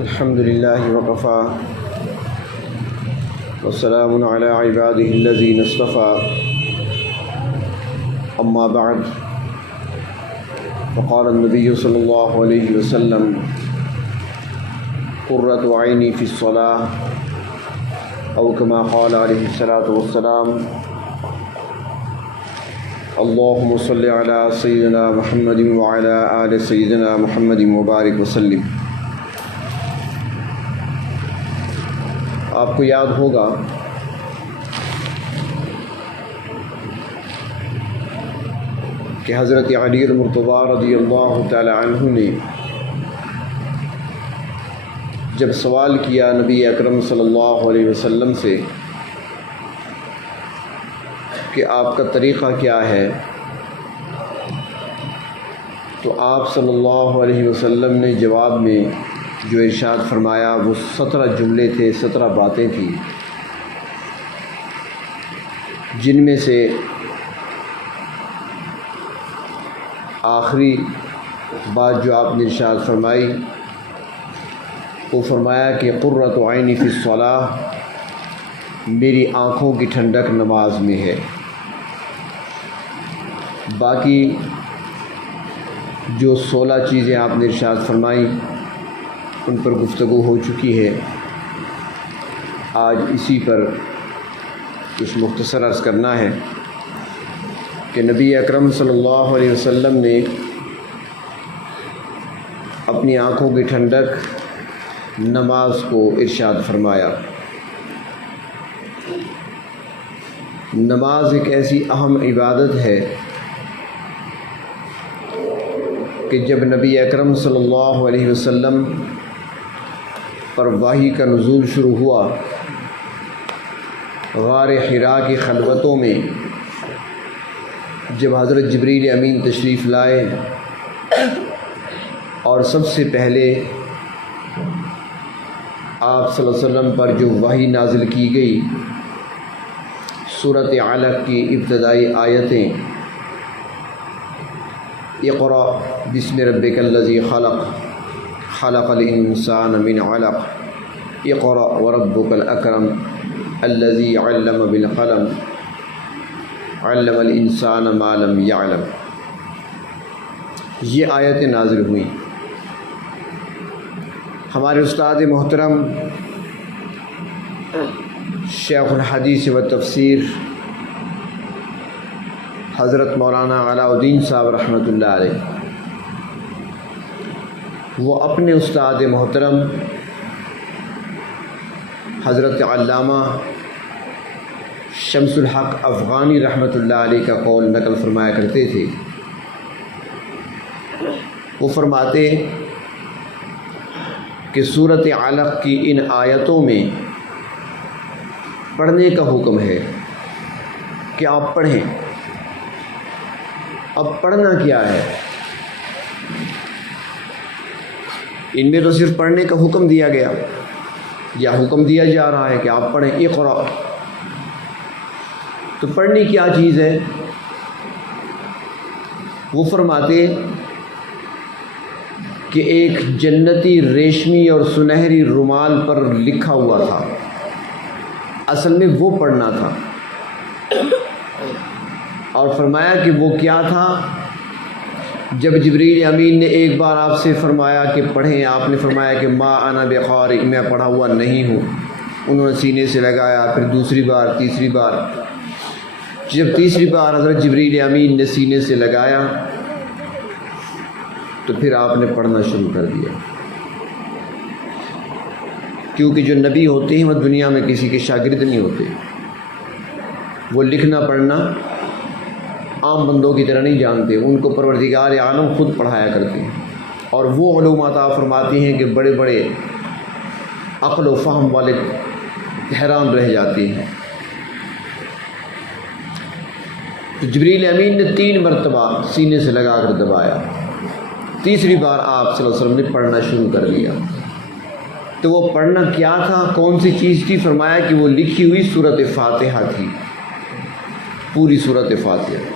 الحمد لله وكفى والسلام على عباده الذين اصطفى أما بعد فقال النبي صلى الله عليه وسلم قرة عيني في الصلاة أو كما قال عليه الصلاة والسلام اللهم صل على سيدنا محمد وعلى آل سيدنا محمد وبارك وسلم۔ آپ کو یاد ہوگا کہ حضرت علی المرتضیٰ رضی اللہ تعالی عنہ نے جب سوال کیا نبی اکرم صلی اللہ علیہ وسلم سے کہ آپ کا طریقہ کیا ہے، تو آپ صلی اللہ علیہ وسلم نے جواب میں جو ارشاد فرمایا وہ 17 جملے تھے، 17 باتیں تھیں، جن میں سے آخری بات جو آپ نے ارشاد فرمائی وہ فرمایا کہ قرۃ عینی فی الصلاۃ، میری آنکھوں کی ٹھنڈک نماز میں ہے۔ باقی جو 16 چیزیں آپ نے ارشاد فرمائی ان پر گفتگو ہو چکی ہے، آج اسی پر کچھ مختصر عرض کرنا ہے کہ نبی اکرم صلی اللہ علیہ وسلم نے اپنی آنکھوں کی ٹھنڈک نماز کو ارشاد فرمایا۔ نماز ایک ایسی اہم عبادت ہے کہ جب نبی اکرم صلی اللہ علیہ وسلم پر وحی کا نزول شروع ہوا، غار حرا کی خلوتوں میں جب حضرت جبریل امین تشریف لائے اور سب سے پہلے آپ صلی اللہ علیہ وسلم پر جو وحی نازل کی گئی، سورۃ علق کی ابتدائی آیتیں اقرأ بسم ربک الذی خلق خلق الانسان من علق اقرأ وربک الاکرم الذی علم بالقلم علم الانسان ما لم یعلم، یہ آیتیں نازل ہوئیں۔ ہمارے استاد محترم شیخ الحدیث و تفسیر حضرت مولانا علاء الدین صاحب رحمۃ اللہ علیہ، وہ اپنے استاد محترم حضرت علامہ شمس الحق افغانی رحمۃ اللہ علیہ کا قول نقل فرمایا کرتے تھے۔ وہ فرماتے کہ سورۃ علق کی ان آیتوں میں پڑھنے کا حکم ہے کہ آپ پڑھیں۔ اب پڑھنا کیا ہے؟ ان میں تو صرف پڑھنے کا حکم دیا گیا یا حکم دیا جا رہا ہے کہ آپ پڑھیں اقرأ، تو پڑھنی کیا چیز ہے؟ وہ فرماتے کہ ایک جنتی ریشمی اور سنہری رومال پر لکھا ہوا تھا، اصل میں وہ پڑھنا تھا، اور فرمایا کہ وہ کیا تھا؟ جب جبریل امین نے ایک بار آپ سے فرمایا کہ پڑھیں، آپ نے فرمایا کہ ما انا بقارئ، میں پڑھا ہوا نہیں ہوں۔ انہوں نے سینے سے لگایا، پھر دوسری بار، تیسری بار، جب تیسری بار حضرت جبریل امین نے سینے سے لگایا تو پھر آپ نے پڑھنا شروع کر دیا، کیونکہ جو نبی ہوتے ہیں وہ دنیا میں کسی کے شاگرد نہیں ہوتے، وہ لکھنا پڑھنا عام بندوں کی طرح نہیں جانتے، ان کو پروردگار عالم خود پڑھایا کرتے ہیں، اور وہ علوم عطا فرماتی ہیں کہ بڑے بڑے عقل و فہم والے حیران رہ جاتے ہیں۔ تو جبریل امین نے 3 مرتبہ سینے سے لگا کر دبایا، تیسری بار آپ صلی اللہ علیہ وسلم نے پڑھنا شروع کر دیا۔ تو وہ پڑھنا کیا تھا، کون سی چیز تھی؟ فرمایا کہ وہ لکھی ہوئی سورۃ فاتحہ تھی، پوری سورۃ فاتحہ۔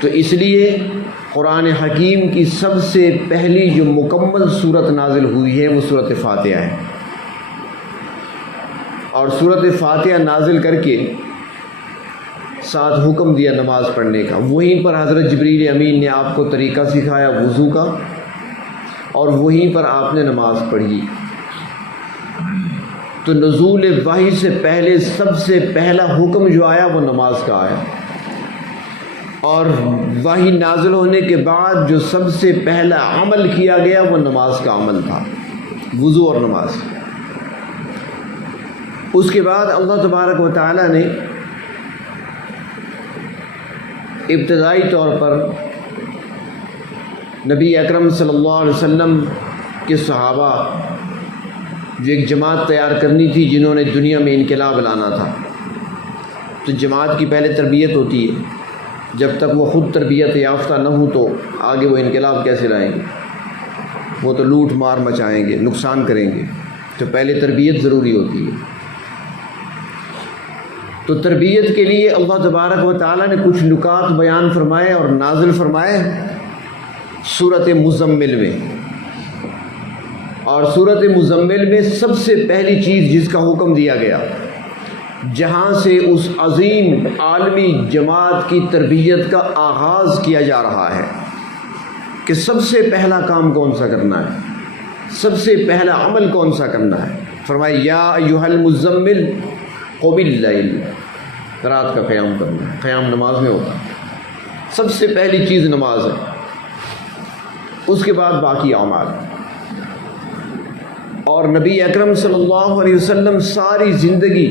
تو اس لیے قرآن حکیم کی سب سے پہلی جو مکمل صورت نازل ہوئی ہے وہ سورۃ فاتحہ ہے، اور سورۃ فاتحہ نازل کر کے ساتھ حکم دیا نماز پڑھنے کا۔ وہیں پر حضرت جبریل امین نے آپ کو طریقہ سکھایا وضو کا، اور وہیں پر آپ نے نماز پڑھی۔ تو نزول وحی سے پہلے سب سے پہلا حکم جو آیا وہ نماز کا آیا، اور وحی نازل ہونے کے بعد جو سب سے پہلا عمل کیا گیا وہ نماز کا عمل تھا، وضو اور نماز۔ اس کے بعد اللہ تبارک و تعالی نے ابتدائی طور پر نبی اکرم صلی اللہ علیہ وسلم کے صحابہ جو ایک جماعت تیار کرنی تھی جنہوں نے دنیا میں انقلاب لانا تھا، تو جماعت کی پہلے تربیت ہوتی ہے، جب تک وہ خود تربیت یافتہ نہ ہوں تو آگے وہ انقلاب کیسے لائیں گے؟ وہ تو لوٹ مار مچائیں گے، نقصان کریں گے، تو پہلے تربیت ضروری ہوتی ہے۔ تو تربیت کے لیے اللہ تبارک و تعالیٰ نے کچھ نکات بیان فرمائے اور نازل فرمائے سورۃ مزمل میں، اور سورۃ مزمل میں سب سے پہلی چیز جس کا حکم دیا گیا، جہاں سے اس عظیم عالمی جماعت کی تربیت کا آغاز کیا جا رہا ہے کہ سب سے پہلا کام کون سا کرنا ہے، سب سے پہلا عمل کون سا کرنا ہے، فرمایا یا ایھا المزمل قم اللیل، رات کا قیام کرنا ہے۔ قیام نماز میں ہوتا ہے، سب سے پہلی چیز نماز ہے، اس کے بعد باقی اعمال۔ اور نبی اکرم صلی اللہ علیہ وسلم ساری زندگی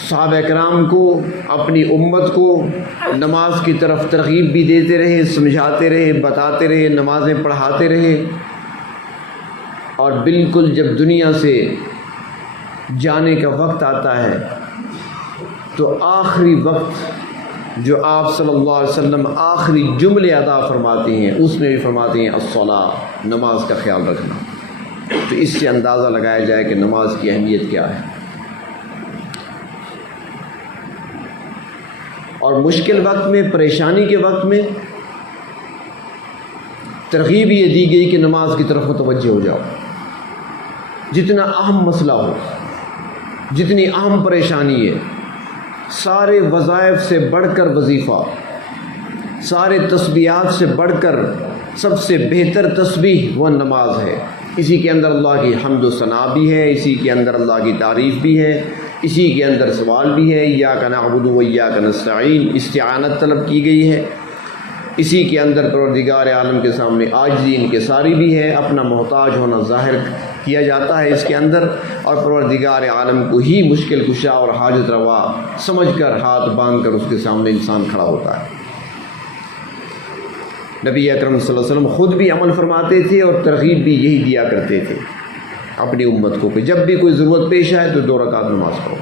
صحابہ کرام کو، اپنی امت کو نماز کی طرف ترغیب بھی دیتے رہے، سمجھاتے رہے، بتاتے رہے، نمازیں پڑھاتے رہے، اور بالکل جب دنیا سے جانے کا وقت آتا ہے تو آخری وقت جو آپ صلی اللہ علیہ وسلم آخری جملے ادا فرماتے ہیں اس میں بھی فرماتے ہیں الصلاۃ، نماز کا خیال رکھنا۔ تو اس سے اندازہ لگایا جائے کہ نماز کی اہمیت کیا ہے۔ اور مشکل وقت میں، پریشانی کے وقت میں ترغیب یہ دی گئی کہ نماز کی طرف متوجہ ہو جاؤ، جتنا اہم مسئلہ ہو، جتنی اہم پریشانی ہے، سارے وظائف سے بڑھ کر وظیفہ، سارے تسبیحات سے بڑھ کر سب سے بہتر تسبیح وہ نماز ہے۔ اسی کے اندر اللہ کی حمد و ثنا بھی ہے، اسی کے اندر اللہ کی تعریف بھی ہے، اسی کے اندر سوال بھی ہے، ایاک نعبد و ایاک نستعین، استعانت طلب کی گئی ہے، اسی کے اندر پروردگار عالم کے سامنے عاجزی انکساری بھی ہے، اپنا محتاج ہونا ظاہر کیا جاتا ہے اس کے اندر، اور پروردگار عالم کو ہی مشکل کشا اور حاجت روا سمجھ کر ہاتھ باندھ کر اس کے سامنے انسان کھڑا ہوتا ہے۔ نبی اکرم صلی اللہ علیہ وسلم خود بھی عمل فرماتے تھے اور ترغیب بھی یہی دیا کرتے تھے اپنی امت کو کہ جب بھی کوئی ضرورت پیش آئے تو 2 رکعت نماز پڑھو۔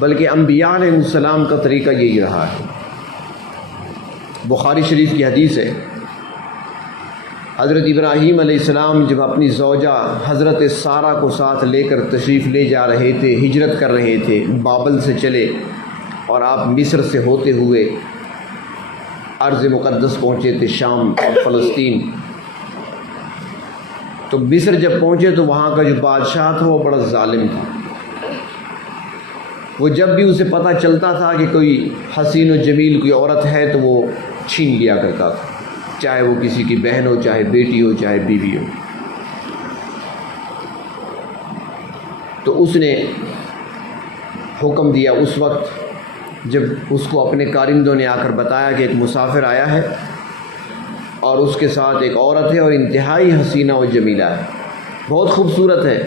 بلکہ انبیاء علیہ السلام کا طریقہ یہی رہا ہے۔ بخاری شریف کی حدیث ہے، حضرت ابراہیم علیہ السلام جب اپنی زوجہ حضرت سارہ کو ساتھ لے کر تشریف لے جا رہے تھے، ہجرت کر رہے تھے، بابل سے چلے اور آپ مصر سے ہوتے ہوئے ارض مقدس پہنچے تھے، شام اور فلسطین۔ تو مصر جب پہنچے تو وہاں کا جو بادشاہ تھا وہ بڑا ظالم تھا۔ وہ جب بھی اسے پتہ چلتا تھا کہ کوئی حسین و جمیل کوئی عورت ہے تو وہ چھین لیا کرتا تھا، چاہے وہ کسی کی بہن ہو، چاہے بیٹی ہو، چاہے بیوی ہو۔ تو اس نے حکم دیا اس وقت جب اس کو اپنے کارندوں نے آ کر بتایا کہ ایک مسافر آیا ہے اور اس کے ساتھ ایک عورت ہے اور انتہائی حسینہ و جمیلہ ہے، بہت خوبصورت ہے۔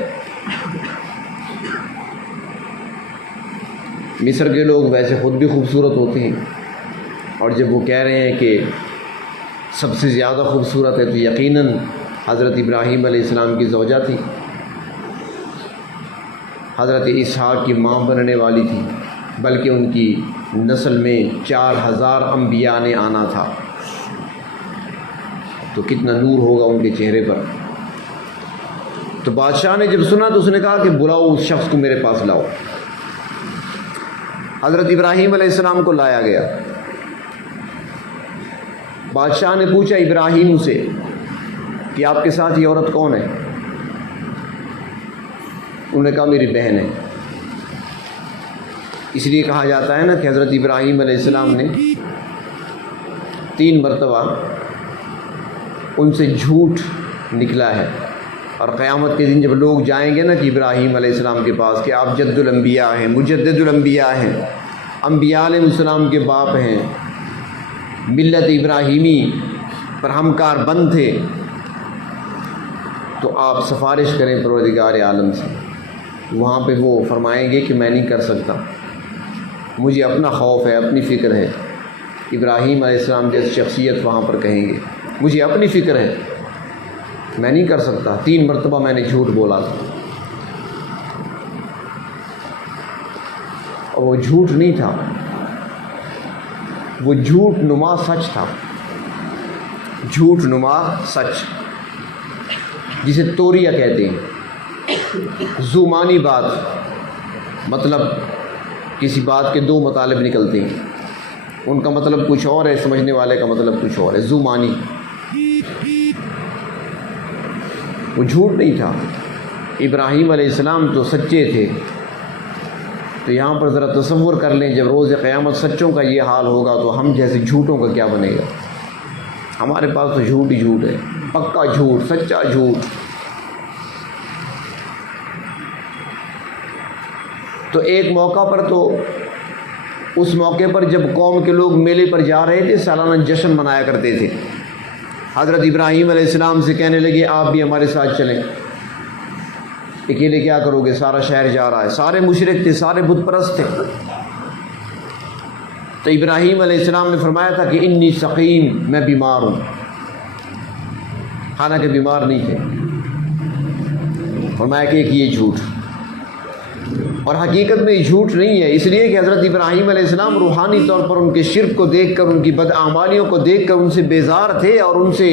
مصر کے لوگ ویسے خود بھی خوبصورت ہوتے ہیں، اور جب وہ کہہ رہے ہیں کہ سب سے زیادہ خوبصورت ہے تو یقیناً حضرت ابراہیم علیہ السلام کی زوجہ تھی، حضرت اسحاق کی ماں بننے والی تھی، بلکہ ان کی نسل میں 4000 انبیاء نے آنا تھا، تو کتنا نور ہوگا ان کے چہرے پر۔ تو بادشاہ نے جب سنا تو اس نے کہا کہ بلاؤ اس شخص کو میرے پاس لاؤ۔ حضرت ابراہیم علیہ السلام کو لایا گیا. بادشاہ نے پوچھا ابراہیم سے کہ آپ کے ساتھ یہ عورت کون ہے؟ انہوں نے کہا میری بہن ہے. اس لیے کہا جاتا ہے نا کہ حضرت ابراہیم علیہ السلام نے 3 مرتبہ ان سے جھوٹ نکلا ہے. اور قیامت کے دن جب لوگ جائیں گے نا کہ ابراہیم علیہ السلام کے پاس کہ آپ جد الانبیاء ہیں، مجدد الانبیاء ہیں، انبیاء علیہ السلام کے باپ ہیں، ملت ابراہیمی پر ہم کار بند تھے، تو آپ سفارش کریں پروردگار عالم سے. وہاں پہ وہ فرمائیں گے کہ میں نہیں کر سکتا، مجھے اپنا خوف ہے، اپنی فکر ہے. ابراہیم علیہ السلام جیسی شخصیت وہاں پر کہیں گے مجھے اپنی فکر ہے، میں نہیں کر سکتا، 3 مرتبہ میں نے جھوٹ بولا تھا. اور وہ جھوٹ نہیں تھا، وہ جھوٹ نما سچ تھا. جھوٹ نما سچ جسے توریہ کہتے ہیں. زمانی بات مطلب کسی بات کے 2 مطالب نکلتے ہیں، ان کا مطلب کچھ اور ہے، سمجھنے والے کا مطلب کچھ اور ہے. زمانی وہ جھوٹ نہیں تھا. ابراہیم علیہ السلام تو سچے تھے. تو یہاں پر ذرا تصور کر لیں جب روز قیامت سچوں کا یہ حال ہوگا تو ہم جیسے جھوٹوں کا کیا بنے گا. ہمارے پاس تو جھوٹ ہی جھوٹ ہے، پکا جھوٹ، سچا جھوٹ. تو ایک موقع پر تو اس موقع پر جب قوم کے لوگ میلے پر جا رہے تھے، سالانہ جشن منایا کرتے تھے، حضرت ابراہیم علیہ السلام سے کہنے لگے آپ بھی ہمارے ساتھ چلیں. اکیلے کیا کرو گے، سارا شہر جا رہا ہے. سارے مشرک تھے، سارے بت پرست تھے. تو ابراہیم علیہ السلام نے فرمایا تھا کہ انی سقیم، میں بیمار ہوں، حالانکہ بیمار نہیں تھے. فرمایا کہ ایک یہ جھوٹ، اور حقیقت میں یہ جھوٹ نہیں ہے. اس لیے کہ حضرت ابراہیم علیہ السلام روحانی طور پر ان کے شرک کو دیکھ کر، ان کی بدعمالیوں کو دیکھ کر ان سے بیزار تھے، اور ان سے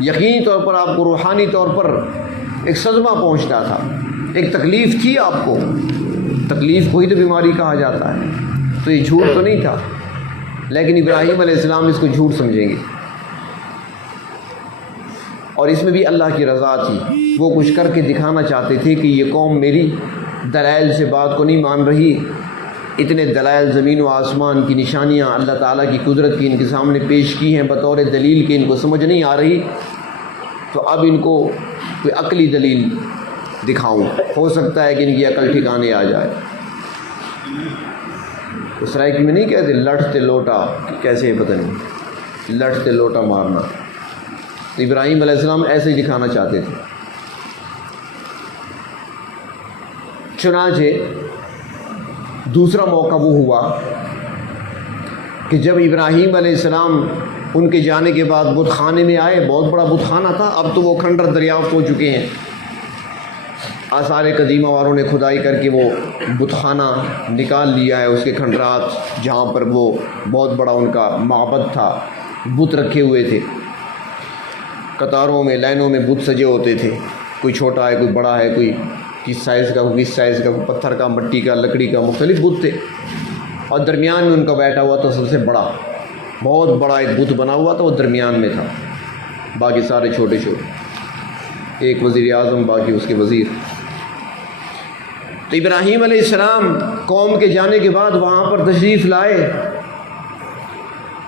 یقینی طور پر آپ کو روحانی طور پر ایک صدمہ پہنچتا تھا، ایک تکلیف تھی آپ کو. تکلیف کو ہی تو بیماری کہا جاتا ہے. تو یہ جھوٹ تو نہیں تھا، لیکن ابراہیم علیہ السلام اس کو جھوٹ سمجھیں گے. اور اس میں بھی اللہ کی رضا تھی. وہ کچھ کر کے دکھانا چاہتے تھے کہ یہ قوم میری دلائل سے بات کو نہیں مان رہی. اتنے دلائل، زمین و آسمان کی نشانیاں، اللہ تعالیٰ کی قدرت کی ان کے سامنے پیش کی ہیں بطور دلیل کہ ان کو سمجھ نہیں آ رہی. تو اب ان کو کوئی عقلی دلیل دکھاؤں، ہو سکتا ہے کہ ان کی عقل ٹھکانے آ جائے. اس رائے کی میں نہیں کہتے لٹتے لوٹا، کیسے پتہ نہیں، لٹتے لوٹا مارنا. تو ابراہیم علیہ السلام ایسے ہی دکھانا چاہتے تھے. چنانچہ دوسرا موقع وہ ہوا کہ جب ابراہیم علیہ السلام ان کے جانے کے بعد بت خانے میں آئے. بہت بڑا بت خانہ تھا، اب تو وہ کھنڈر دریافت ہو چکے ہیں. آثار قدیمہ والوں نے کھدائی کر کے وہ بت خانہ نکال لیا ہے، اس کے کھنڈرات جہاں پر وہ بہت بڑا ان کا معبد تھا، بت رکھے ہوئے تھے. قطاروں میں، لائنوں میں بت سجے ہوتے تھے. کوئی چھوٹا ہے، کوئی بڑا ہے، کوئی کس سائز کا، کوئی کس سائز کا، کوئی پتھر کا، مٹی کا، لکڑی کا، مختلف بت تھے. اور درمیان میں ان کا بیٹھا ہوا تھا سب سے بڑا، بہت بڑا ایک بت بنا ہوا تھا، وہ درمیان میں تھا، باقی سارے چھوٹے چھوٹے. ایک وزیر اعظم، باقی اس کے وزیر. تو ابراہیم علیہ السلام قوم کے جانے کے بعد وہاں پر تشریف لائے،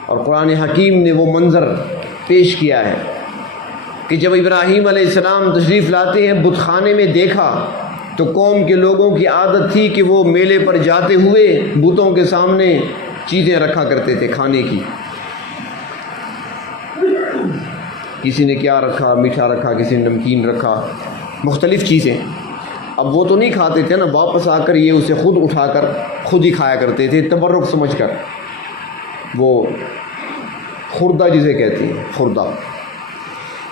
اور قرآن حکیم نے وہ منظر پیش کیا ہے کہ جب ابراہیم علیہ السلام تشریف لاتے ہیں بت خانے میں دیکھا تو قوم کے لوگوں کی عادت تھی کہ وہ میلے پر جاتے ہوئے بتوں کے سامنے چیزیں رکھا کرتے تھے کھانے کی. کسی نے کیا رکھا، میٹھا رکھا، کسی نے نمکین رکھا، مختلف چیزیں. اب وہ تو نہیں کھاتے تھے نا، واپس آ کر یہ اسے خود اٹھا کر خود ہی کھایا کرتے تھے، تبرک سمجھ کر. وہ خوردہ جسے کہتے ہیں، خوردہ،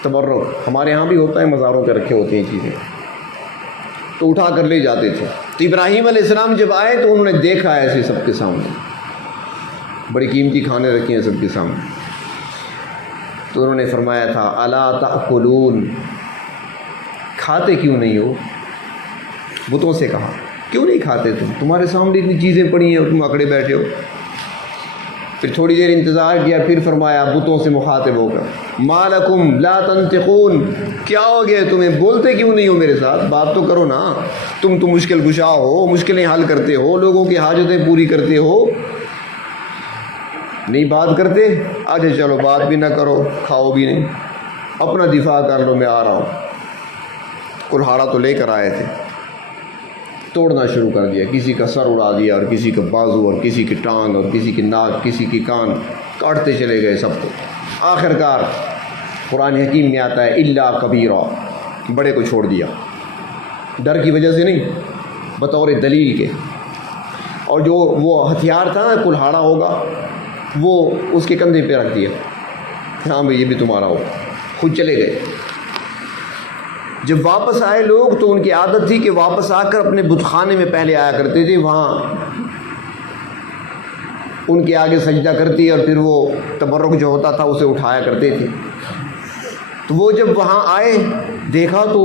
تبرک. ہمارے ہاں بھی ہوتا ہے، مزاروں پہ رکھے ہوتے ہیں چیزیں، تو اٹھا کر لے جاتے تھے. تو ابراہیم علیہ السلام جب آئے تو انہوں نے دیکھا ایسے سب کے سامنے بڑی قیمتی کھانے رکھے ہیں سب کے سامنے. تو انہوں نے فرمایا تھا الا تأکلون، کھاتے کیوں نہیں ہو؟ بتوں سے کہا کیوں نہیں کھاتے تمہارے سامنے اتنی چیزیں پڑی ہیں اور تم اکڑے بیٹھے ہو. پھر تھوڑی دیر انتظار کیا, پھر فرمایا بتوں سے مخاطب ہو کر ما لکم لا تنطقون, کیا ہو گیا تمہیں, بولتے کیوں نہیں ہو میرے ساتھ, بات تو کرو نا. تم تو مشکل کشا ہو, مشکلیں حل کرتے ہو, لوگوں کی حاجتیں پوری کرتے ہو, نہیں بات کرتے. اچھا چلو بات بھی نہ کرو, کھاؤ بھی نہیں, اپنا دفاع کر لو, میں آ رہا ہوں. کلہاڑا تو لے کر آئے تھے, توڑنا شروع کر دیا, کسی کا سر اڑا دیا اور کسی کا بازو اور کسی کی ٹانگ اور کسی کی ناک, کسی کی کان, کاٹتے چلے گئے سب کو. آخر کار قرآن حکیم میں آتا ہے الا کبیرا, بڑے کو چھوڑ دیا, ڈر کی وجہ سے نہیں, بطور دلیل کے. اور جو وہ ہتھیار تھا نا کلہاڑا ہوگا, وہ اس کے کندھے پہ رکھ دیا, ہاں بھائی یہ بھی تمہارا ہو. خود چلے گئے. جب واپس آئے لوگ تو ان کی عادت تھی کہ واپس آ کر اپنے بت خانے میں پہلے آیا کرتے تھے, وہاں ان کے آگے سجدہ کرتی اور پھر وہ تبرک جو ہوتا تھا اسے اٹھایا کرتے تھے. تو وہ جب وہاں آئے دیکھا تو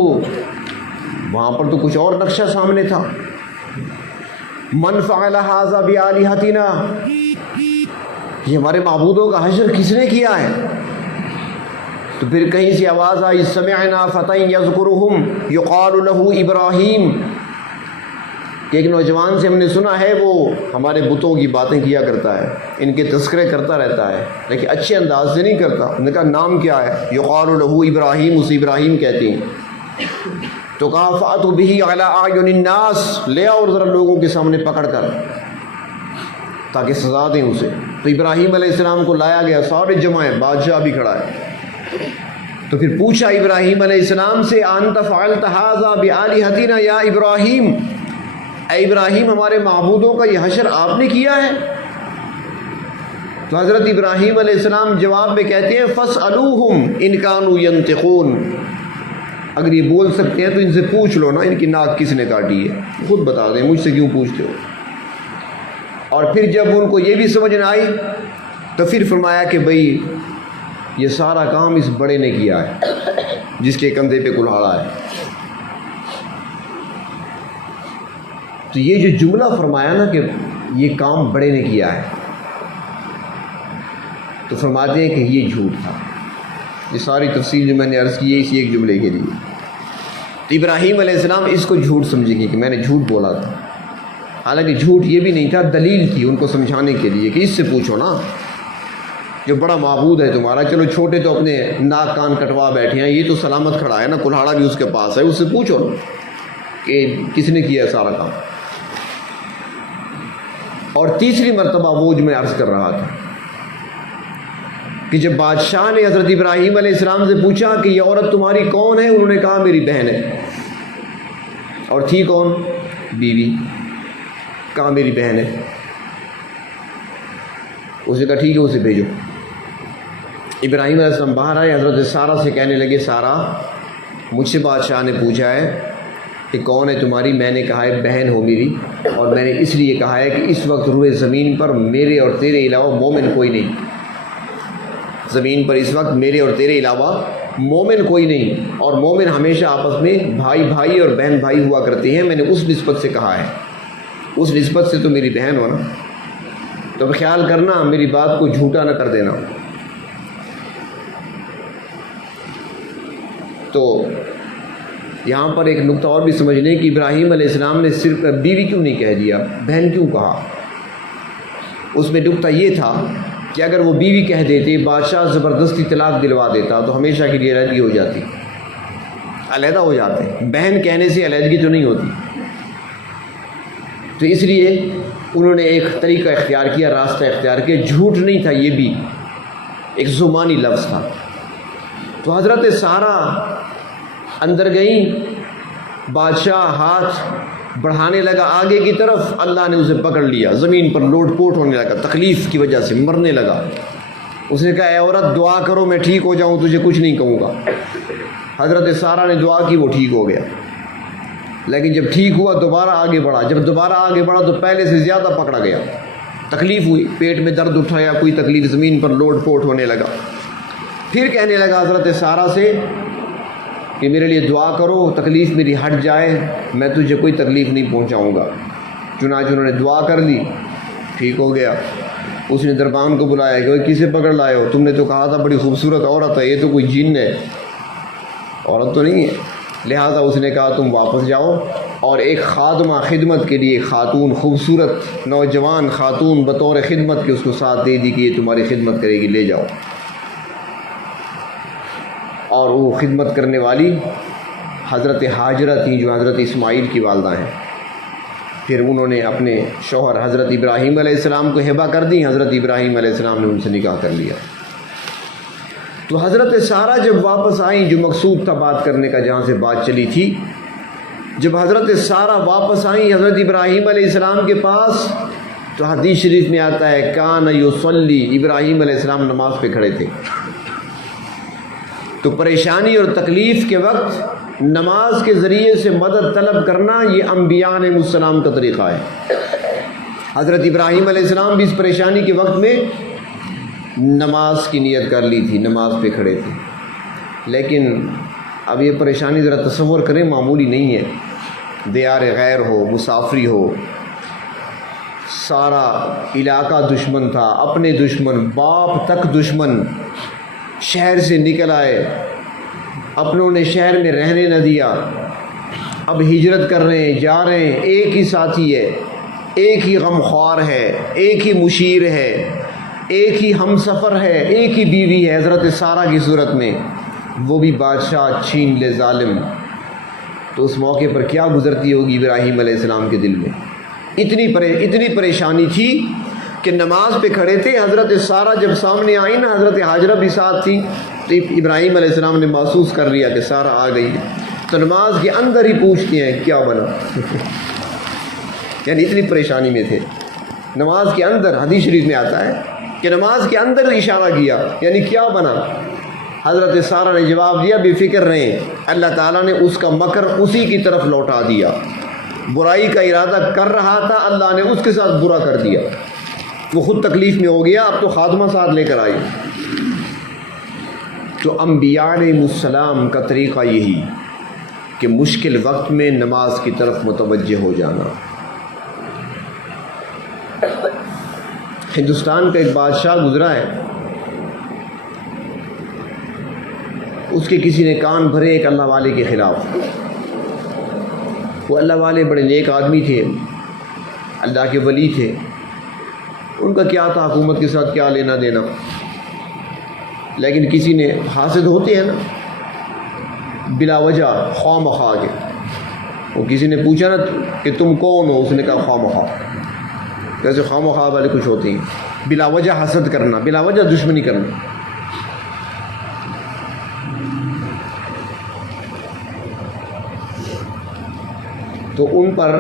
وہاں پر تو کچھ اور نقشہ سامنے تھا. من فعل ھذا بآلہتنا, یہ ہمارے معبودوں کا حشر کس نے کیا ہے؟ تو پھر کہیں سے آواز آئی سمعنا فتى یذکرہم یقال لہ ابراہیم, کہ ایک نوجوان سے ہم نے سنا ہے وہ ہمارے بتوں کی باتیں کیا کرتا ہے, ان کے تذکرے کرتا رہتا ہے, لیکن اچھے انداز سے نہیں کرتا. انہوں نے کہا نام کیا ہے؟ یقال لہ ابراہیم, اسے ابراہیم کہتے ہیں. تو کہا فأتوا بہ علی اعین الناس, لے آؤ ذرا لوگوں کے سامنے پکڑ کر تاکہ سزا دیں اسے. تو ابراہیم علیہ السلام کو لایا گیا, سارے جمع ہیں, بادشاہ بھی کھڑا ہے. تو پھر پوچھا ابراہیم علیہ السلام سے انت فعلت ھذا بآلہتنا یا ابراہیم, اے ابراہیم ہمارے معبودوں کا یہ حشر آپ نے کیا ہے؟ تو حضرت ابراہیم علیہ السلام جواب میں کہتے ہیں فاسألوہم ان کانوا ینطقون, اگر یہ بول سکتے ہیں تو ان سے پوچھ لو نا ان کی ناک کس نے کاٹی ہے, خود بتا دیں, مجھ سے کیوں پوچھتے ہو. اور پھر جب ان کو یہ بھی سمجھ نہ آئی تو پھر فرمایا کہ بھئی یہ سارا کام اس بڑے نے کیا ہے جس کے کندھے پہ کلہاڑا ہے. تو یہ جو جملہ فرمایا نا کہ یہ کام بڑے نے کیا ہے, تو فرماتے ہیں کہ یہ جھوٹ تھا. یہ ساری تفصیل جو میں نے عرض کی ہے اسی ایک جملے کے لیے. تو ابراہیم علیہ السلام اس کو جھوٹ سمجھیں گے کہ میں نے جھوٹ بولا تھا, حالانکہ جھوٹ یہ بھی نہیں تھا, دلیل تھی ان کو سمجھانے کے لیے کہ اس سے پوچھو نا, جو بڑا معبود ہے تمہارا. چلو چھوٹے تو اپنے ناک کان کٹوا بیٹھے ہیں, یہ تو سلامت کھڑا ہے نا, کلہاڑا بھی اس کے پاس ہے, اس سے پوچھو کہ کس نے کیا ہے سارا کام. اور تیسری مرتبہ وہ جو میں عرض کر رہا تھا کہ جب بادشاہ نے حضرت ابراہیم علیہ السلام سے پوچھا کہ یہ عورت تمہاری کون ہے, انہوں نے کہا میری بہن ہے. اور تھی کون؟ بیوی. کہا میری بہن ہے. اسے کہا ٹھیک ہے اسے بھیجو. ابراہیم علیہ السلام باہر آئے, حضرت سارہ سے کہنے لگے سارہ مجھ سے بادشاہ نے پوچھا ہے کہ کون ہے تمہاری, میں نے کہا ہے بہن ہو میری, اور میں نے اس لیے کہا ہے کہ اس وقت روئے زمین پر میرے اور تیرے علاوہ مومن کوئی نہیں. زمین پر اس وقت میرے اور تیرے علاوہ مومن کوئی نہیں, اور مومن ہمیشہ آپس میں بھائی بھائی اور بہن بھائی ہوا کرتے ہیں. میں نے اس نسبت سے کہا ہے, اس نسبت سے تو میری بہن ہو نا, تو اب خیال کرنا میری بات کو جھوٹا نہ کر دینا. تو یہاں پر ایک نقطہ اور بھی سمجھنے کہ ابراہیم علیہ السلام نے صرف بیوی کیوں نہیں کہہ دیا, بہن کیوں کہا. اس میں نقطہ یہ تھا کہ اگر وہ بیوی کہہ دیتے, بادشاہ زبردستی طلاق دلوا دیتا تو ہمیشہ کے لیے علیحدگی ہو جاتی, علیحدہ ہو جاتے. بہن کہنے سے علیحدگی تو نہیں ہوتی. تو اس لیے انہوں نے ایک طریقہ اختیار کیا, راستہ اختیار کیا. جھوٹ نہیں تھا, یہ بھی ایک زبانی لفظ تھا. تو حضرت سارہ اندر گئیں, بادشاہ ہاتھ بڑھانے لگا آگے کی طرف, اللہ نے اسے پکڑ لیا, زمین پر لوٹ پوٹ ہونے لگا, تکلیف کی وجہ سے مرنے لگا. اس نے کہا اے عورت دعا کرو میں ٹھیک ہو جاؤں, تجھے کچھ نہیں کہوں گا. حضرت سارہ نے دعا کی, وہ ٹھیک ہو گیا. لیکن جب ٹھیک ہوا دوبارہ آگے بڑھا, جب دوبارہ آگے بڑھا تو پہلے سے زیادہ پکڑا گیا, تکلیف ہوئی, پیٹ میں درد اٹھایا, کوئی تکلیف, زمین پر لوٹ پوٹ ہونے لگا. پھر کہنے لگا حضرت سارہ سے کہ میرے لیے دعا کرو، تکلیف میری ہٹ جائے، میں تجھے کوئی تکلیف نہیں پہنچاؤں گا۔ چنانچہ انہوں نے دعا کر لی، ٹھیک ہو گیا۔ اس نے دربان کو بلایا کہ کسے پکڑ لائے ہو؟ تم نے تو کہا تھا بڑی خوبصورت عورت ہے، یہ تو کوئی جن ہے، عورت تو نہیں ہے۔ لہٰذا اس نے کہا تم واپس جاؤ اور ایک خادمہ خدمت کے لیے، خاتون، خوبصورت نوجوان خاتون بطور خدمت کے اس کو ساتھ دے دی کہ یہ تمہاری خدمت کرے گی، لے جاؤ۔ اور وہ خدمت کرنے والی حضرت ہاجرہ تھیں جو حضرت اسماعیل کی والدہ ہیں۔ پھر انہوں نے اپنے شوہر حضرت ابراہیم علیہ السلام کو ہبہ کر دی، حضرت ابراہیم علیہ السلام نے ان سے نکاح کر لیا۔ تو حضرت سارہ جب واپس آئیں، جو مقصود تھا بات کرنے کا، جہاں سے بات چلی تھی، جب حضرت سارہ واپس آئیں حضرت ابراہیم علیہ السلام کے پاس، تو حدیث شریف میں آتا ہے کان یصلی، ابراہیم علیہ السلام نماز پہ کھڑے تھے۔ تو پریشانی اور تکلیف کے وقت نماز کے ذریعے سے مدد طلب کرنا یہ انبیاء علیہ السلام کا طریقہ ہے۔ حضرت ابراہیم علیہ السلام بھی اس پریشانی کے وقت میں نماز کی نیت کر لی تھی، نماز پہ کھڑے تھے۔ لیکن اب یہ پریشانی ذرا تصور کریں، معمولی نہیں ہے۔ دیار غیر ہو، مسافری ہو، سارا علاقہ دشمن تھا، اپنے دشمن، باپ تک دشمن، شہر سے نکل آئے، اپنوں نے شہر میں رہنے نہ دیا، اب ہجرت کر رہے ہیں، جا رہے ہیں، ایک ہی ساتھی ہے، ایک ہی غمخوار ہے، ایک ہی مشیر ہے، ایک ہی ہم سفر ہے، ایک ہی بیوی ہے حضرت سارہ کی صورت میں، وہ بھی بادشاہ چھین لے ظالم۔ تو اس موقع پر کیا گزرتی ہوگی ابراہیم علیہ السلام کے دل میں؟ اتنی پریشانی تھی کہ نماز پہ کھڑے تھے، حضرت سارہ جب سامنے آئی نا، حضرت ہاجرہ بھی ساتھ تھی، تو ابراہیم علیہ السلام نے محسوس کر لیا کہ سارہ آ گئی، تو نماز کے اندر ہی پوچھتی ہیں کیا بنا؟ یعنی اتنی پریشانی میں تھے، نماز کے اندر، حدیث شریف میں آتا ہے کہ نماز کے اندر اشارہ کیا، یعنی کیا بنا؟ حضرت سارہ نے جواب دیا بے فکر رہیں، اللہ تعالیٰ نے اس کا مکر اسی کی طرف لوٹا دیا، برائی کا ارادہ کر رہا تھا، اللہ نے اس کے ساتھ برا کر دیا، وہ خود تکلیف میں ہو گیا، اب تو خادمہ ساتھ لے کر آئی۔ تو انبیاء علیہ السلام کا طریقہ یہی کہ مشکل وقت میں نماز کی طرف متوجہ ہو جانا۔ ہندوستان کا ایک بادشاہ گزرا ہے، اس کے کسی نے کان بھرے ایک اللہ والے کے خلاف۔ وہ اللہ والے بڑے نیک آدمی تھے، اللہ کے ولی تھے، ان کا کیا تھا حکومت کے ساتھ کیا لینا دینا، لیکن کسی نے، حاسد ہوتے ہیں نا بلا وجہ خواہ مخواہ کے، وہ کسی نے پوچھا نا کہ تم کون ہو، اس نے کہا خواہ مخواہ۔ کیسے خواہ مخواہ والے کچھ ہوتے ہیں، بلا وجہ حسد کرنا، بلا وجہ دشمنی کرنا۔ تو ان پر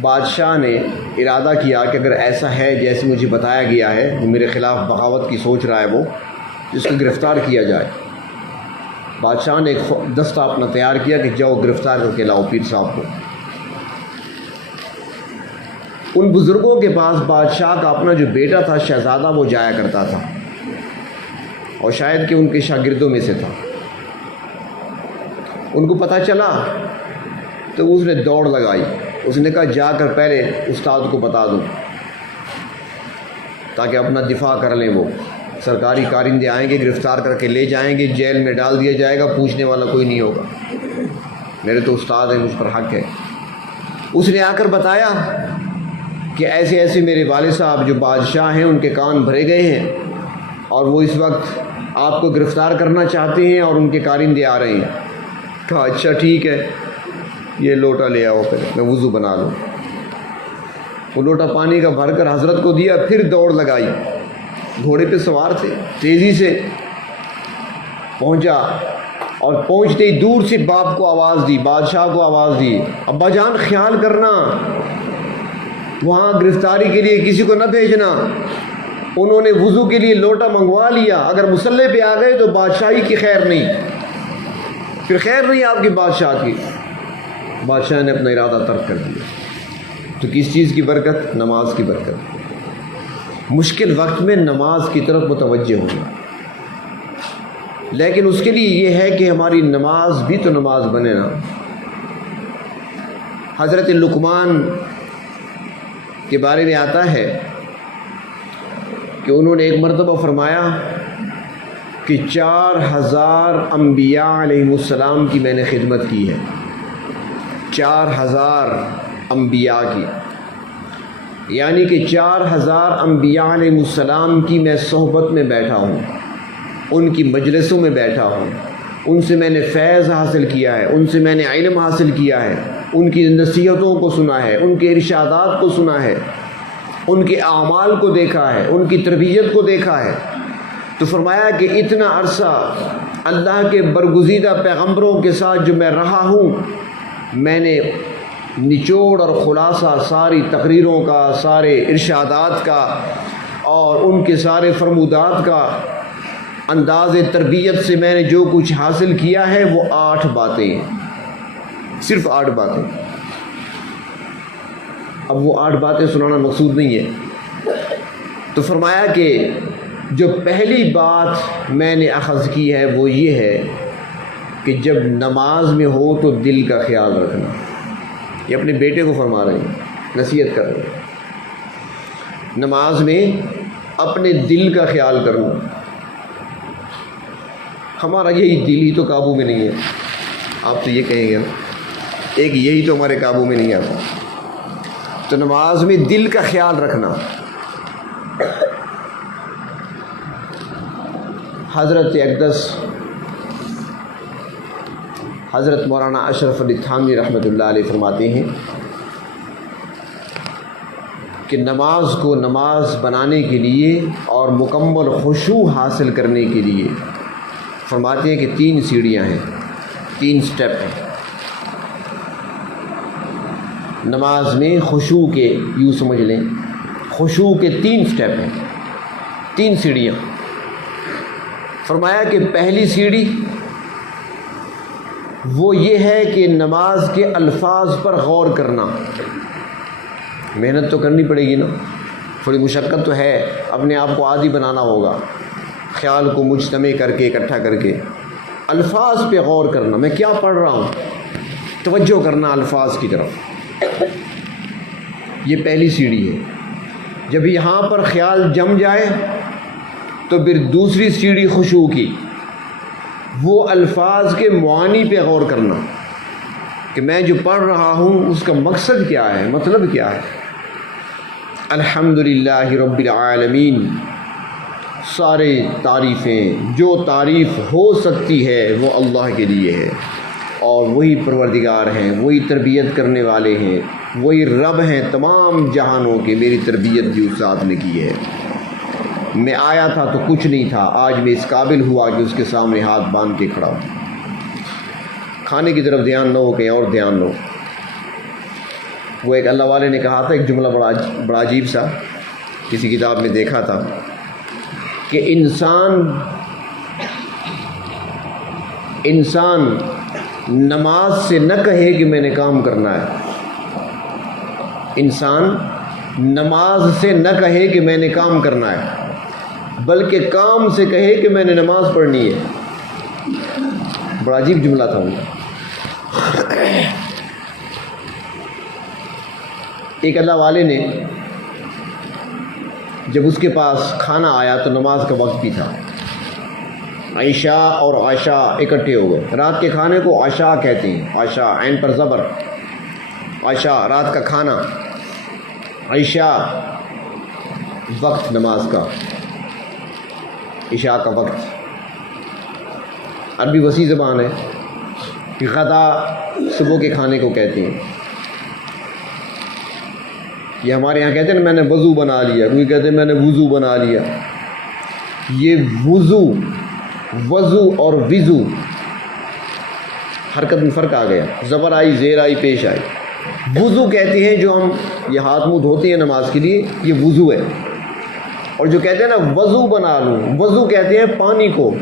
بادشاہ نے ارادہ کیا کہ اگر ایسا ہے جیسے مجھے بتایا گیا ہے، وہ میرے خلاف بغاوت کی سوچ رہا ہے، وہ جس کو گرفتار کیا جائے۔ بادشاہ نے ایک دستہ اپنا تیار کیا کہ جاؤ گرفتار کر کے لاؤ پیر صاحب کو۔ ان بزرگوں کے پاس بادشاہ کا اپنا جو بیٹا تھا شہزادہ، وہ جایا کرتا تھا، اور شاید کہ ان کے شاگردوں میں سے تھا۔ ان کو پتہ چلا تو اس نے دوڑ لگائی، اس نے کہا جا کر پہلے استاد کو بتا دوں تاکہ اپنا دفاع کر لیں۔ وہ سرکاری کارندے آئیں گے، گرفتار کر کے لے جائیں گے، جیل میں ڈال دیا جائے گا، پوچھنے والا کوئی نہیں ہوگا، میرے تو استاد ہیں، مجھ پر حق ہے۔ اس نے آ کر بتایا کہ ایسے ایسے میرے والد صاحب جو بادشاہ ہیں ان کے کان بھرے گئے ہیں، اور وہ اس وقت آپ کو گرفتار کرنا چاہتے ہیں، اور ان کے کارندے آ رہے ہیں۔ کہا اچھا ٹھیک ہے، یہ لوٹا لے آؤ، پھر میں وضو بنا لوں۔ وہ لوٹا پانی کا بھر کر حضرت کو دیا، پھر دوڑ لگائی، گھوڑے پہ سوار تھے، تیزی سے پہنچا، اور پہنچتے ہی دور سے باپ کو آواز دی، بادشاہ کو آواز دی، ابا جان خیال کرنا، وہاں گرفتاری کے لیے کسی کو نہ بھیجنا۔ انہوں نے وضو کے لیے لوٹا منگوا لیا، اگر مسلح پہ آ گئے تو بادشاہی کی خیر نہیں، پھر خیر نہیں آپ کی بادشاہ کی۔ بادشاہ نے اپنا ارادہ ترک کر دیا۔ تو کس چیز کی برکت؟ نماز کی برکت۔ مشکل وقت میں نماز کی طرف متوجہ ہونا۔ لیکن اس کے لیے یہ ہے کہ ہماری نماز بھی تو نماز بنے نا۔ حضرت لقمان کے بارے میں آتا ہے کہ انہوں نے ایک مرتبہ فرمایا کہ 4000 انبیاء علیہ السلام کی میں نے خدمت کی ہے، 4000 انبیاء کی، یعنی کہ 4000 انبیاء علیہ السلام کی میں صحبت میں بیٹھا ہوں، ان کی مجلسوں میں بیٹھا ہوں، ان سے میں نے فیض حاصل کیا ہے، ان سے میں نے علم حاصل کیا ہے، ان کی نصیحتوں کو سنا ہے، ان کے ارشادات کو سنا ہے، ان کے اعمال کو دیکھا ہے، ان کی تربیت کو دیکھا ہے۔ تو فرمایا کہ اتنا عرصہ اللہ کے برگزیدہ پیغمبروں کے ساتھ جو میں رہا ہوں، میں نے نچوڑ اور خلاصہ ساری تقریروں کا، سارے ارشادات کا اور ان کے سارے فرمودات کا، انداز تربیت سے میں نے جو کچھ حاصل کیا ہے وہ 8 باتیں، صرف 8 باتیں۔ اب وہ 8 باتیں سنانا مقصود نہیں ہے، تو فرمایا کہ جو پہلی بات میں نے اخذ کی ہے وہ یہ ہے کہ جب نماز میں ہو تو دل کا خیال رکھنا۔ یہ اپنے بیٹے کو فرما رہے ہیں، نصیحت کر رہے ہیں، نماز میں اپنے دل کا خیال کرنا۔ ہمارا یہی دل ہی تو قابو میں نہیں ہے، آپ تو یہ کہیں گے ایک یہی تو ہمارے قابو میں نہیں آتا۔ تو نماز میں دل کا خیال رکھنا۔ حضرت اقدس حضرت مولانا اشرف علی تھانوی رحمۃ اللہ علیہ فرماتے ہیں کہ نماز کو نماز بنانے کے لیے اور مکمل خشوع حاصل کرنے کے لیے فرماتے ہیں کہ 3 سیڑھیاں ہیں، 3 سٹیپ ہیں۔ نماز میں خشوع کے، یوں سمجھ لیں خشوع کے 3 سٹیپ ہیں، 3 سیڑھیاں۔ فرمایا کہ پہلی سیڑھی وہ یہ ہے کہ نماز کے الفاظ پر غور کرنا۔ محنت تو کرنی پڑے گی نا، تھوڑی مشقت تو ہے، اپنے آپ کو عادی بنانا ہوگا، خیال کو مجتمع کر کے، اکٹھا کر کے الفاظ پہ غور کرنا، میں کیا پڑھ رہا ہوں، توجہ کرنا الفاظ کی طرف۔ یہ پہلی سیڑھی ہے۔ جب یہاں پر خیال جم جائے تو پھر دوسری سیڑھی خشوع کی، وہ الفاظ کے معانی پہ غور کرنا کہ میں جو پڑھ رہا ہوں اس کا مقصد کیا ہے، مطلب کیا ہے۔ الحمدللہ رب العالمین، سارے تعریفیں، جو تعریف ہو سکتی ہے وہ اللہ کے لیے ہے، اور وہی پروردگار ہیں، وہی تربیت کرنے والے ہیں، وہی رب ہیں تمام جہانوں کے، میری تربیت بھی اس ذات نے کی ہے۔ میں آیا تھا تو کچھ نہیں تھا، آج میں اس قابل ہوا کہ اس کے سامنے ہاتھ باندھ کے کھڑا ہوں۔ کھانے کی طرف دھیان نہ ہو، کہیں اور دھیان نہ ہو۔ وہ ایک اللہ والے نے کہا تھا، ایک جملہ بڑا عجیب سا کسی کتاب میں دیکھا تھا کہ انسان نماز سے نہ کہے کہ میں نے کام کرنا ہے، انسان نماز سے نہ کہے کہ میں نے کام کرنا ہے، بلکہ کام سے کہے کہ میں نے نماز پڑھنی ہے۔ بڑا عجیب جملہ تھا ان کا۔ ایک اللہ والے نے جب اس کے پاس کھانا آیا تو نماز کا وقت بھی تھا، عشاء اور عشاء اکٹھے ہو گئے۔ رات کے کھانے کو عشاء کہتے ہیں، عشاء عین پر زبر، عشاء رات کا کھانا، عشاء وقت نماز کا، عشاء کا وقت۔ عربی وسیع زبان ہے، غدا صبح کے کھانے کو کہتے ہیں۔ یہ ہمارے یہاں کہتے ہیں نا میں نے وضو بنا لیا، کوئی کہتے ہیں میں نے وضو بنا لیا۔ یہ وضو اور وضو حرکت میں فرق آ گیا، زبر آئی، زیر آئی، پیش آئی۔ وضو کہتے ہیں جو ہم یہ ہاتھ منہ دھوتے ہیں نماز کے لیے، یہ وضو ہے۔ اور جو کہتے ہیں نا وضو بنا لوں، وضو کہتے ہیں پانی کو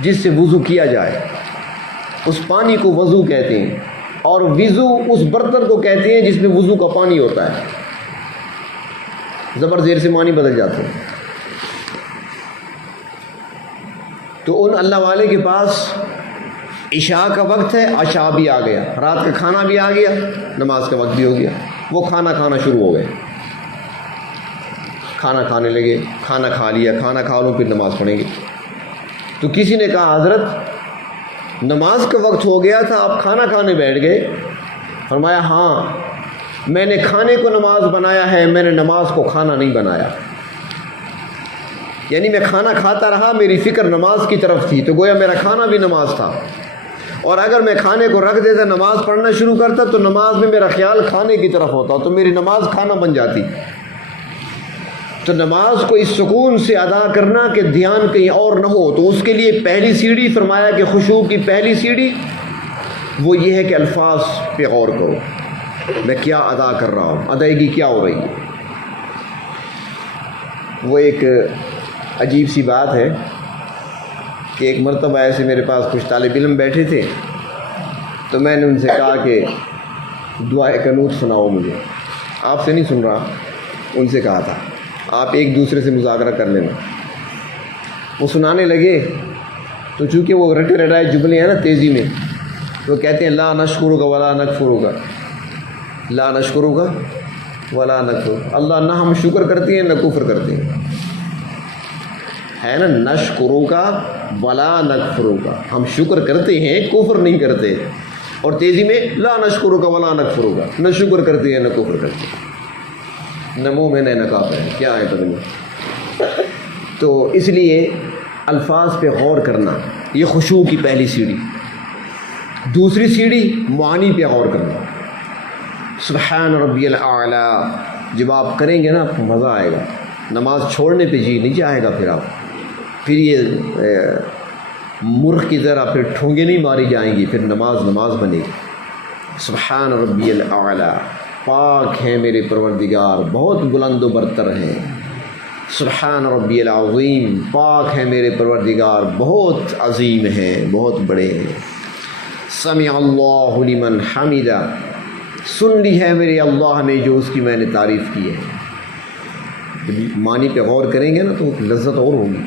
جس سے وضو کیا جائے، اس پانی کو وضو کہتے ہیں، اور وضو اس برتن کو کہتے ہیں جس میں وضو کا پانی ہوتا ہے۔ زبر زیر سے معنی بدل جاتے ہیں۔ تو ان اللہ والے کے پاس عشاء کا وقت ہے، عشاء بھی آ گیا، رات کا کھانا بھی آ گیا، نماز کا وقت بھی ہو گیا، وہ کھانا کھانا شروع ہو گئے، کھانا کھانے لگے، کھانا کھا لیا، کھانا کھا لوں پھر نماز پڑھیں گے۔ تو کسی نے کہا حضرت نماز کا وقت ہو گیا تھا، آپ کھانا کھانے بیٹھ گئے؟ فرمایا ہاں، میں نے کھانے کو نماز بنایا ہے، میں نے نماز کو کھانا نہیں بنایا۔ یعنی میں کھانا کھاتا رہا، میری فکر نماز کی طرف تھی، تو گویا میرا کھانا بھی نماز تھا، اور اگر میں کھانے کو رکھ دیتا، نماز پڑھنا شروع کرتا، تو نماز میں میرا خیال کھانے کی طرف ہوتا، تو میری نماز کھانا بن جاتی۔ تو نماز کو اس سکون سے ادا کرنا کہ دھیان کہیں اور نہ ہو، تو اس کے لیے پہلی سیڑھی فرمایا کہ خشوع کی پہلی سیڑھی وہ یہ ہے کہ الفاظ پہ غور کرو، میں کیا ادا کر رہا ہوں، ادائیگی کیا ہو رہی ہے۔ وہ ایک عجیب سی بات ہے کہ ایک مرتبہ ایسے میرے پاس کچھ طالب علم بیٹھے تھے، تو میں نے ان سے کہا کہ دعائے قنوت سناؤ مجھے۔ آپ سے نہیں سن رہا، ان سے کہا تھا، آپ ایک دوسرے سے مذاکرہ کر لینا۔ وہ سنانے لگے، تو چونکہ وہ رٹے رٹائے جملے ہیں نا تیزی میں، تو کہتے ہیں لا نشکرک ولا نکفرک، لا نشکرک ولا نکفرک، اللہ نہ ہم شکر کرتے ہیں نہ کفر کرتے ہیں، ہے نا، نشکرک ولا نکفرک، ہم شکر کرتے ہیں کفر نہیں کرتے، اور تیزی میں لا نشکرک ولا نکفرک، نہ شکر کرتے ہیں نہ کفر کرتے ہیں، نہ منہ میں نہ نقاب ہے، کیا ہے پتہ۔ تو اس لیے الفاظ پہ غور کرنا یہ خشوع کی پہلی سیڑھی۔ دوسری سیڑھی معانی پہ غور کرنا، سبحان ربی الاعلی جب آپ کریں گے نا آپ کو مزہ آئے گا، نماز چھوڑنے پہ جی نہیں چاہے گا، پھر یہ مرغ کی طرح پھر ٹھونگے نہیں ماری جائیں گی، پھر نماز بنے گی۔ سبحان ربی الاعلی، پاک ہے میرے پروردگار، بہت بلند و برتر ہیں۔ سبحان ربی العظیم، پاک ہے میرے پروردگار، بہت عظیم ہیں، بہت بڑے ہیں۔ سمع اللہ لمن حمدہ، سن لی ہے میرے اللہ نے جو اس کی میں نے تعریف کی ہے۔ معنی پہ غور کریں گے نا تو لذت اور ہوگی۔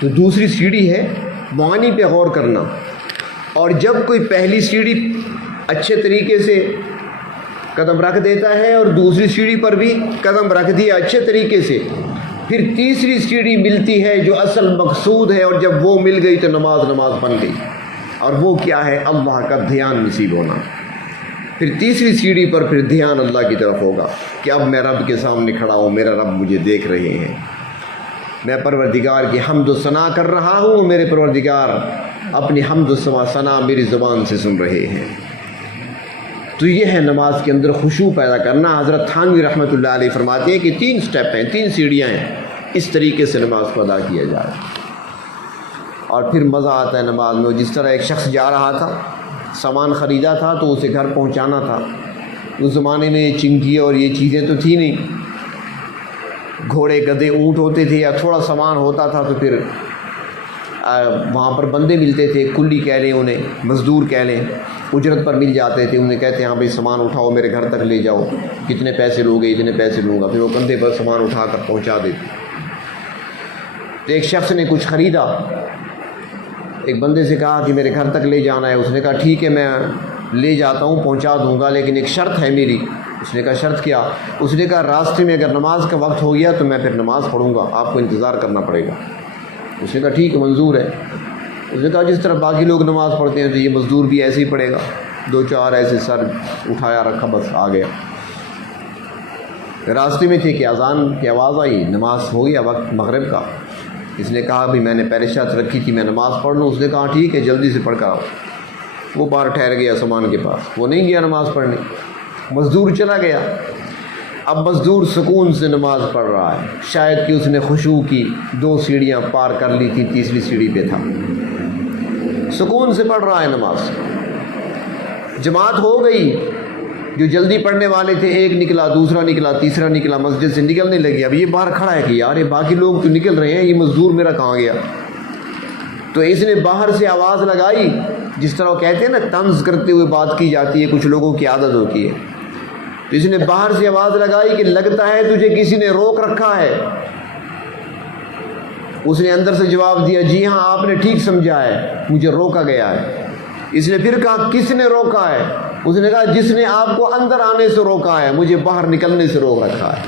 تو دوسری سیڑھی ہے معنی پہ غور کرنا، اور جب کوئی پہلی سیڑھی اچھے طریقے سے قدم رکھ دیتا ہے اور دوسری سیڑھی پر بھی قدم رکھ دیا اچھے طریقے سے، پھر تیسری سیڑھی ملتی ہے جو اصل مقصود ہے، اور جب وہ مل گئی تو نماز بن گئی، اور وہ کیا ہے؟ اللہ کا دھیان نصیب ہونا۔ پھر تیسری سیڑھی پر پھر دھیان اللہ کی طرف ہوگا کہ اب میں رب کے سامنے کھڑا ہوں، میرا رب مجھے دیکھ رہے ہیں، میں پروردگار کی حمد و ثنا کر رہا ہوں، میرے پروردگار اپنی حمد و ثنا میری زبان سے سن رہے ہیں۔ تو یہ ہے نماز کے اندر خشوع پیدا کرنا۔ حضرت تھانوی رحمۃ اللہ علیہ فرماتے ہیں کہ 3 سٹیپ ہیں، 3 سیڑھیاں ہیں، اس طریقے سے نماز کو ادا کیا جائے، اور پھر مزہ آتا ہے نماز میں۔ جس طرح ایک شخص جا رہا تھا، سامان خریدا تھا تو اسے گھر پہنچانا تھا، اس زمانے میں چنگی اور یہ چیزیں تو تھی نہیں، گھوڑے گدھے اونٹ ہوتے تھے، یا تھوڑا سامان ہوتا تھا تو پھر وہاں پر بندے ملتے تھے، کلی کہہ لیں انہیں، مزدور کہہ لیں، اجرت پر مل جاتے تھے، انہیں کہتے ہیں ہاں بھائی سامان اٹھاؤ میرے گھر تک لے جاؤ، کتنے پیسے لوگے؟ اتنے پیسے لوں گا، پھر وہ کندھے پر سامان اٹھا کر پہنچا دیتے۔ تو ایک شخص نے کچھ خریدا، ایک بندے سے کہا کہ میرے گھر تک لے جانا ہے، اس نے کہا ٹھیک ہے میں لے جاتا ہوں، پہنچا دوں گا، لیکن ایک شرط ہے میری۔ اس نے کہا شرط کیا؟ اس نے کہا راستے میں اگر نماز کا وقت ہو گیا تو میں پھر نماز پڑھوں گا، آپ کو انتظار کرنا پڑے گا۔ اس نے کہا ٹھیک ہے منظور ہے۔ اس نے کہا جس طرح باقی لوگ نماز پڑھتے ہیں تو یہ مزدور بھی ایسے ہی پڑھے گا، 2-4 ایسے سر اٹھایا رکھا، بس آ گیا۔ راستے میں تھے کہ اذان کی آواز آئی، نماز ہو گیا وقت مغرب کا۔ اس نے کہا بھی میں نے پہلے شرط رکھی تھی میں نماز پڑھ لوں۔ اس نے کہا ٹھیک ہے جلدی سے پڑھ کر آؤ۔ وہ باہر ٹھہر گیا سامان کے پاس، وہ نہیں گیا نماز پڑھنے، مزدور چلا گیا۔ اب مزدور سکون سے نماز پڑھ رہا ہے، شاید کہ اس نے خشوع کی 2 سیڑھیاں پار کر لی تھی، تیسری سیڑھی پہ تھا، سکون سے پڑھ رہا ہے نماز۔ جماعت ہو گئی، جو جلدی پڑھنے والے تھے ایک نکلا، دوسرا نکلا، تیسرا نکلا، مسجد سے نکلنے لگے۔ اب یہ باہر کھڑا ہے کہ یار یہ باقی لوگ تو نکل رہے ہیں، یہ مزدور میرا کہاں گیا؟ تو اس نے باہر سے آواز لگائی، جس طرح وہ کہتے ہیں نا طنز کرتے ہوئے بات کی جاتی ہے، کچھ لوگوں کی عادت ہوتی ہے۔ تو اس نے باہر سے آواز لگائی کہ لگتا ہے تجھے کسی نے روک رکھا ہے۔ اس نے اندر سے جواب دیا جی ہاں آپ نے ٹھیک سمجھا ہے، مجھے روکا گیا ہے۔ اس نے پھر کہا کس نے روکا ہے؟ اس نے کہا جس نے آپ کو اندر آنے سے روکا ہے، مجھے باہر نکلنے سے روک رکھا ہے۔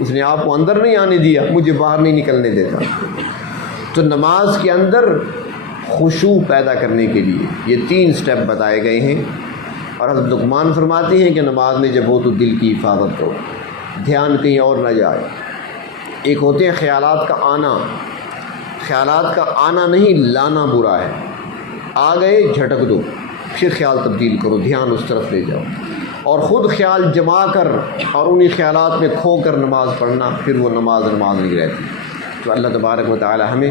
اس نے آپ کو اندر نہیں آنے دیا، مجھے باہر نہیں نکلنے دیتا۔ تو نماز کے اندر خشوع پیدا کرنے کے لیے یہ 3 سٹیپ بتائے گئے ہیں، اور حضرت لقمان فرماتے ہیں کہ نماز میں جب ہو تو دل کی حفاظت کرو، دھیان کہیں اور نہ جائے۔ ایک ہوتے ہیں خیالات کا آنا، خیالات کا آنا نہیں لانا برا ہے، آ گئے جھٹک دو، پھر خیال تبدیل کرو، دھیان اس طرف لے جاؤ، اور خود خیال جما کر اور انہی خیالات میں کھو کر نماز پڑھنا، پھر وہ نماز نہیں رہتی۔ تو اللہ تبارک و تعالی ہمیں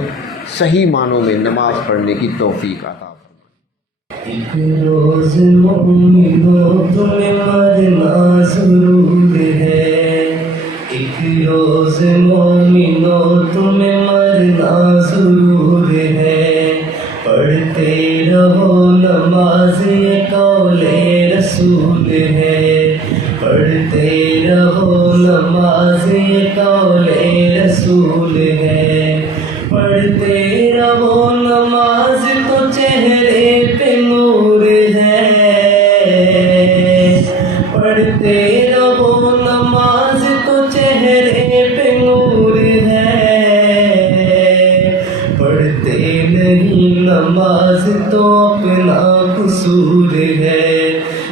صحیح معنوں میں نماز پڑھنے کی توفیق عطا فرمائے۔ ایک روز مومنوں تمہیں مرنا ضرور ہے، ایک روز مومنوں تمہیں مرنا ضرور ہے، پڑھتے رہو نماز یہ قول رسول ہے، پڑھتے رہو نماز یہ قول رسول ہے، پڑھتے رہو نماز تو چہرے پہ نور ہے، پڑھتے رہو نماز تو چہرے پہ نور ہے، پڑھتے نہیں نماز تو اپنا قصور ہے،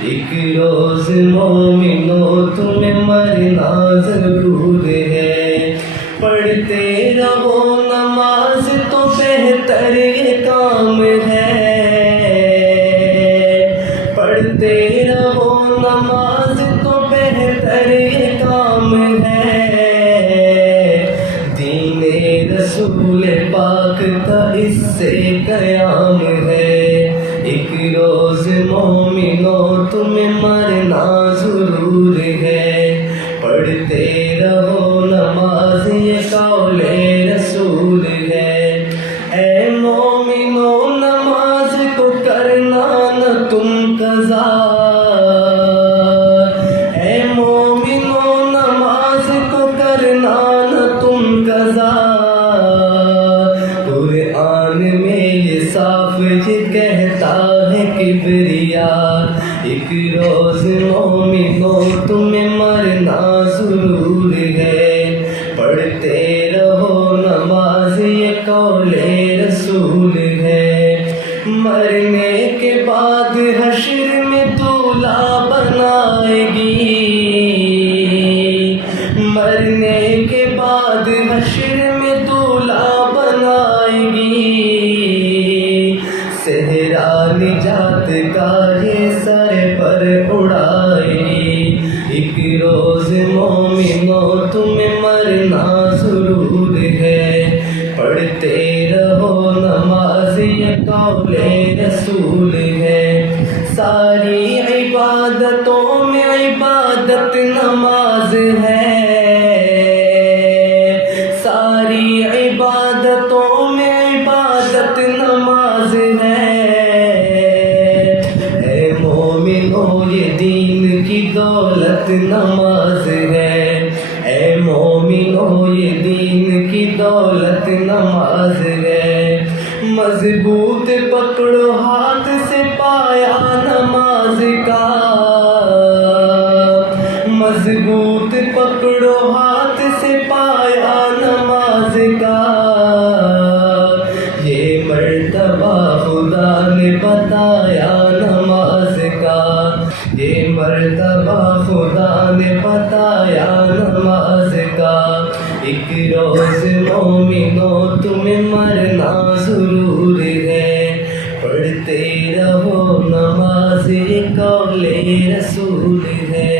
ایک روز مومنوں تمہیں مرنا ضرور ہے، پڑھتے رہو نماز تو بہتر یہ کام ہے، پڑھتے رہو نماز تو بہتر یہ کام ہے، دین رسول پاک کا اس سے قیام ہے، ایک روز مومنوں تمہیں مرنا ضرور ہے، پڑھتے رہو نماز یہ قول رسول ہے، اے مومنوں نماز کو کرنا نہ تم قضا، اے مومنوں نماز کو کرنا نہ تم قضا، قرآن میں یہ صاف یہ کہتا ہے کبریا، ایک روز مومنوں تمہیں مرنا ضرور ہے، پڑھتے رہو نماز یہ قول رسول ہے، مرنے کے بعد حشر میں دولہا بنائے گی، مرنے کے بعد حشر میں دولہا بنائے گی، صحرا نجات کا یہ سر پر اڑائے گی، ایک روز مومنوں تمہیں مرنا ضرور ہے، پڑھتے رہو نماز یہ قول رسول ہے، ساری عبادتوں میں عبادت نماز ہے، ساری عبادتوں میں عبادت نماز ہے، اے مومنوں یہ دین کی دولت نماز ہے، اے مومنوں یہ دین کی دولت نماز ہے، مضبوط پکڑو ہاتھ سے پایا نماز کا، مضبوط پکڑو ہاتھ سے پایا نماز کا، یہ مرتبہ خدا نے بتایا نماز کا، یہ مرتبہ خدا نے بتایا نماز کا، ایک روز مومنوں تمہیں مرنا ضرور ہے، پڑھتے رہو نماز یہ قول رسول ہے۔